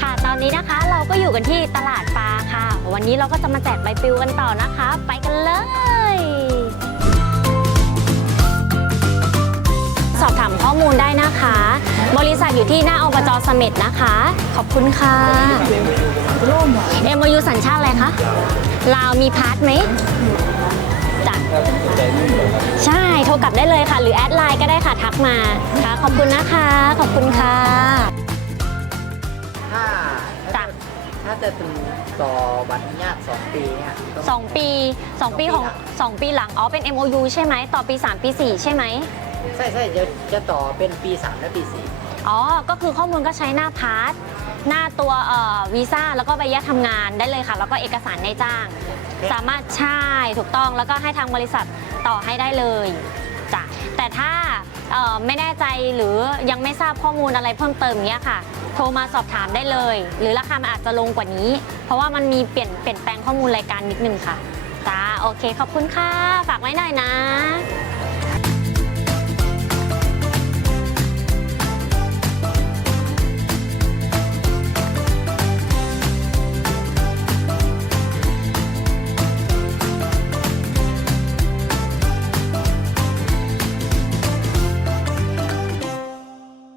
ค่ะตอนนี้นะคะเราก็อยู่กันที่ตลาดปลาค่ะ วันนี้เราก็จะมาแจกใบปลิวกันต่อนะคะ ไปกันเลย สอบถามข้อมูลได้นะคะ บริษัทอยู่ที่หน้าอบจเสม็ดนะคะ ขอบคุณค่ะเอ็มยูสัญชาติอะไรคะ ลาวมีพาร์ทไหมจ้ะใช่โทรกลับได้เลยค่ะ หรือแอดไลน์ก็ได้ค่ะทักมาค่ะขอบคุณนะคะ ขอบคุณค่ะถ้าจ้ะถ้าจะถึงต่อบัตรอนุญาตสองปีเนี่ยต้องสองปีสองปีของสองปีหลังอ๋อเป็น MOU ใช่ไหมต่อปี3ปี4ใช่ไหมใช่ใช่จะจะต่อเป็นปี3และปีอ๋อ ก็คือข้อมูลก็ใช้หน้าพาร์ท หน้าตัวเอ่อวีซ่าแล้วก็ใบแยกทำงานได้เลยค่ะ แล้วก็เอกสารในจ้าง สามารถใช่ถูกต้องแล้วก็ให้ทางบริษัทต่อให้ได้เลยจ้ะแต่ถ้าเอ่อไม่แน่ใจหรือยังไม่ทราบข้อมูลอะไรเพิ่มเติมเนี้ยค่ะ โทรมาสอบถามได้เลย หรือราคามันอาจจะลงกว่านี้ เพราะว่ามันมีเปลี่ยนเปลี่ยนแปลงข้อมูลรายการนิดนึงค่ะจ้าโอเคขอบคุณค่ะ ฝากไว้หน่อยนะ